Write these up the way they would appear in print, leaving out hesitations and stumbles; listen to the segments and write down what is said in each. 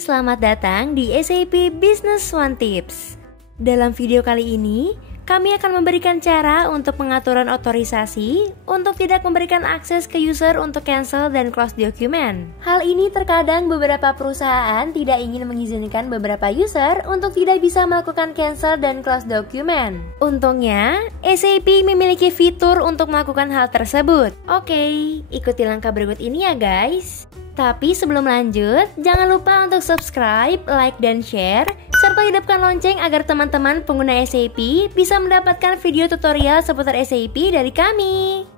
selamat datang di SAP Business One Tips. Dalam video kali ini, kami akan memberikan cara untuk pengaturan otorisasi untuk tidak memberikan akses ke user untuk cancel dan close dokumen. Hal ini terkadang beberapa perusahaan tidak ingin mengizinkan beberapa user untuk tidak bisa melakukan cancel dan close dokumen. Untungnya, SAP memiliki fitur untuk melakukan hal tersebut. Oke, ikuti langkah berikut ini ya guys. Tapi sebelum lanjut, jangan lupa untuk subscribe, like, dan share, serta hidupkan lonceng agar teman-teman pengguna SAP bisa mendapatkan video tutorial seputar SAP dari kami.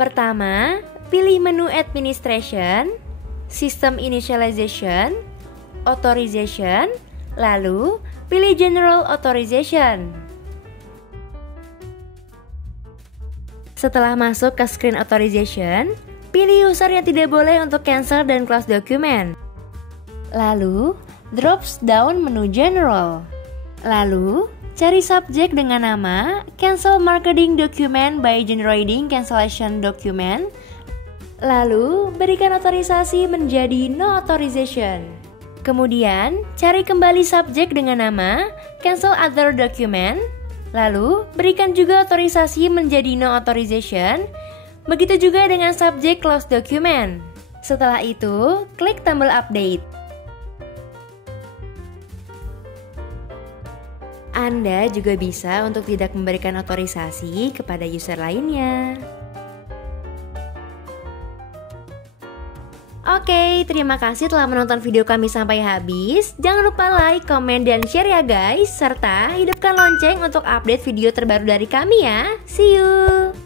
Pertama, pilih menu Administration, System Initialization, Authorization, lalu pilih General Authorization. Setelah masuk ke screen Authorization, pilih user yang tidak boleh untuk cancel dan close dokumen. Lalu, drops down menu General. Lalu, cari subjek dengan nama Cancel Marketing Document by Generating Cancellation Document. Lalu, berikan otorisasi menjadi No Authorization. Kemudian, cari kembali subjek dengan nama Cancel Other Document. Lalu, berikan juga otorisasi menjadi No Authorization. Begitu juga dengan subjek close document. Setelah itu, klik tombol update. Anda juga bisa untuk tidak memberikan otorisasi kepada user lainnya. Oke, terima kasih telah menonton video kami sampai habis. Jangan lupa like, komen, dan share ya guys. Serta hidupkan lonceng untuk update video terbaru dari kami ya. See you!